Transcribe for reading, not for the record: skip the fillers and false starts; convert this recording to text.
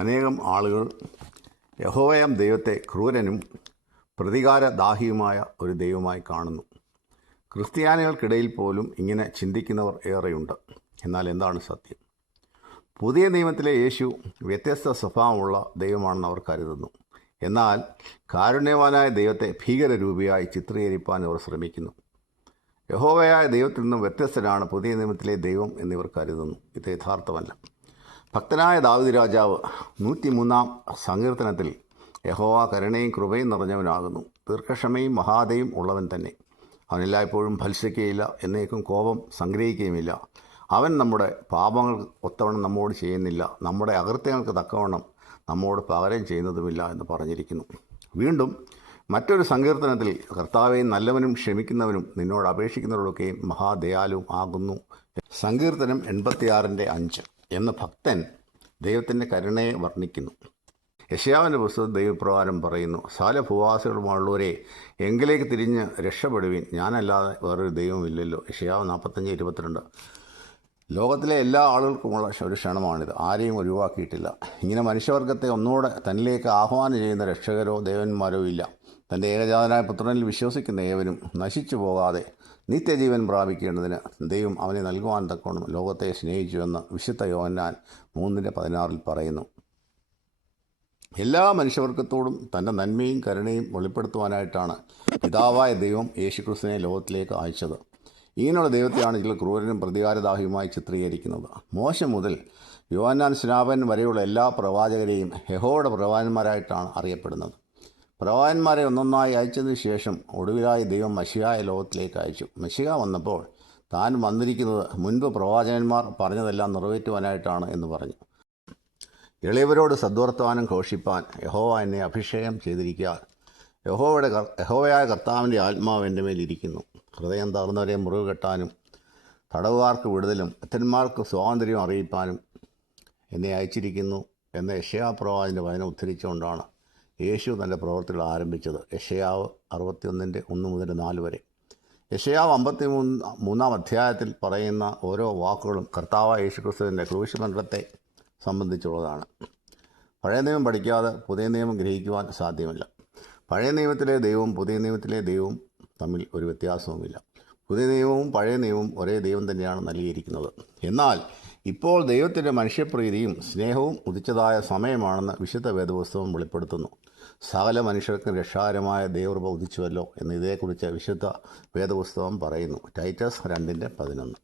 അനേകം ആളുകൾ യഹോവയാം ദൈവത്തെ ക്രൂരനും പ്രതികാരദാഹിയുമായ ഒരു ദൈവമായി കാണുന്നു. ക്രിസ്ത്യാനികൾക്കിടയിൽ പോലും ഇങ്ങനെ ചിന്തിക്കുന്നവർ ഏറെയുണ്ട്. എന്നാൽ എന്താണ് സത്യം? പുതിയ നിയമത്തിലെ യേശു വ്യത്യസ്ത സ്വഭാവമുള്ള ദൈവമാണെന്ന് അവർ കരുതുന്നു. എന്നാൽ കാരുണ്യവാനായ ദൈവത്തെ ഭീകരരൂപിയായി ചിത്രീകരിക്കാൻ ഇവർ ശ്രമിക്കുന്നു. യഹോവയായ ദൈവത്തിൽ നിന്നും വ്യത്യസ്തനാണ് പുതിയ നിയമത്തിലെ ദൈവം എന്നിവർ കരുതുന്നു. ഇത് യഥാർത്ഥമല്ല. ഭക്തനായ ദാവീദ് രാജാവ് 103-ാം സങ്കീർത്തനത്തിൽ യഹോവ കരുണയും കൃപയും നിറഞ്ഞവനാകുന്നു, ദീർഘക്ഷമയും മഹാദയും ഉള്ളവൻ തന്നെ. അവൻ എല്ലായ്പ്പോഴും ഭത്സിക്കുകയില്ല, എന്നേക്കും കോപം സംഗ്രഹിക്കുകയുമില്ല. അവൻ നമ്മുടെ പാപങ്ങൾ ഒത്തവണ്ണം നമ്മോട് ചെയ്യുന്നില്ല, നമ്മുടെ അകൃത്യങ്ങൾക്ക് തക്കവണ്ണം നമ്മോട് പകരം ചെയ്യുന്നതുമില്ല എന്ന് പറഞ്ഞിരിക്കുന്നു. വീണ്ടും മറ്റൊരു സങ്കീർത്തനത്തിൽ കർത്താവെ, നല്ലവനും ക്ഷമിക്കുന്നവനും നിന്നോട് അപേക്ഷിക്കുന്നവരൊക്കെയും മഹാദയാലുവും ആകുന്നു. സങ്കീർത്തനം 86-5 എന്ന ഭക്തൻ ദൈവത്തിൻ്റെ കരുണയെ വർണ്ണിക്കുന്നു. യെശയ്യാവിൻ്റെ പുസ്തകം ദൈവപ്രകാരം പറയുന്നു, സകല ഭൂവാസികളുമുള്ളവരെ എങ്കിലേക്ക് തിരിഞ്ഞ് രക്ഷപ്പെടുവീൻ, ഞാനല്ലാതെ വേറൊരു ദൈവമില്ലല്ലോ. യെശയ്യാവ് 45-22. ലോകത്തിലെ എല്ലാ ആളുകൾക്കുമുള്ള ഒരു ക്ഷണമാണിത്. ആരെയും ഒഴിവാക്കിയിട്ടില്ല. ഇങ്ങനെ മനുഷ്യവർഗത്തെ ഒന്നുകൂടെ തന്നിലേക്ക് ആഹ്വാനം ചെയ്യുന്ന രക്ഷകരോ ദേവന്മാരോ ഇല്ല. തൻ്റെ ഏകജാതനായ പുത്രനിൽ വിശ്വസിക്കുന്ന ഏവനും നശിച്ചു പോകാതെ നിത്യജീവൻ പ്രാപിക്കേണ്ടതിന് ദൈവം അവനെ നൽകുവാൻ തക്കവണ്ണം ലോകത്തെ സ്നേഹിച്ചുവെന്ന് വിശുദ്ധ യോഹന്നാൻ 3:16 പറയുന്നു. എല്ലാ മനുഷ്യവർഗത്തോടും തൻ്റെ നന്മയും കരുണയും വെളിപ്പെടുത്തുവാനായിട്ടാണ് പിതാവായ ദൈവം യേശുക്രിസ്തുവിനെ ലോകത്തിലേക്ക് അയച്ചത്. ഇങ്ങനെയുള്ള ദൈവത്തെയാണ് ചില ക്രൂരനും പ്രതികാരദാഹിയുമായി ചിത്രീകരിക്കുന്നത്. മോശ മുതൽ യോഹന്നാൻ സ്നാപകൻ വരെയുള്ള എല്ലാ പ്രവാചകരെയും യഹോവയുടെ പ്രവാചകന്മാരായിട്ടാണ് അറിയപ്പെടുന്നത്. പ്രവാചകന്മാരെ ഒന്നൊന്നായി അയച്ചതിന് ശേഷം ഒടുവിലായി ദൈവം മശിഹായ ലോകത്തിലേക്ക് അയച്ചു. മശിഹ വന്നപ്പോൾ താൻ വന്നിരിക്കുന്നത് മുൻപ് പ്രവാചകന്മാർ പറഞ്ഞതെല്ലാം നിറവേറ്റുവാനായിട്ടാണ് എന്ന് പറഞ്ഞു. എളിയവരോട് സദ്വർത്തമാനം ഘോഷിപ്പാൻ യഹോവ എന്നെ അഭിഷേകം ചെയ്തിരിക്കുക. യഹോവയായ കർത്താവിൻ്റെ ആത്മാവ് എൻ്റെ മേലിരിക്കുന്നു. ഹൃദയം തകർന്നവരെ മുറിവ് കെട്ടാനും തടവുകാർക്ക് വിടുതലും ഭക്തന്മാർക്ക് സ്വാതന്ത്ര്യം അറിയിപ്പാനും എന്നെ അയച്ചിരിക്കുന്നു എന്ന യെശയ്യാ പ്രവാചകൻ്റെ വചനം ഉദ്ധരിച്ചുകൊണ്ടാണ് യേശു തൻ്റെ പ്രവൃത്തികൾ ആരംഭിച്ചത്. യെശയ്യാവ് 61:1-4 വരെ. യെശയ്യാവ് 53-ാം അധ്യായത്തിൽ പറയുന്ന ഓരോ വാക്കുകളും കർത്താവായ യേശുക്രിസ്തുവിൻ്റെ ക്രൂശമരണത്തെ സംബന്ധിച്ചുള്ളതാണ്. പഴയ നിയമം പഠിക്കാതെ പുതിയ നിയമം ഗ്രഹിക്കുവാൻ സാധ്യമല്ല. പഴയ നിയമത്തിലെ ദൈവവും പുതിയ നിയമത്തിലെ ദൈവവും തമ്മിൽ ഒരു വ്യത്യാസവുമില്ല. പുതിയ നിയമവും പഴയ നിയമവും ഒരേ ദൈവം തന്നെയാണ് നൽകിയിരിക്കുന്നത്. എന്നാൽ ഇപ്പോൾ ദൈവത്തിൻ്റെ മനുഷ്യപ്രീതിയും സ്നേഹവും ഉദിച്ചതായ സമയമാണെന്ന് വിശുദ്ധ വേദപുസ്തകം വെളിപ്പെടുത്തുന്നു. സകല മനുഷ്യർക്കും രക്ഷാകരമായ ദൈവകൃപ ഉദിച്ചുവല്ലോ എന്ന് ഇതേക്കുറിച്ച് വിശുദ്ധ വേദപുസ്തകം പറയുന്നു. ടൈറ്റസ് 2:11.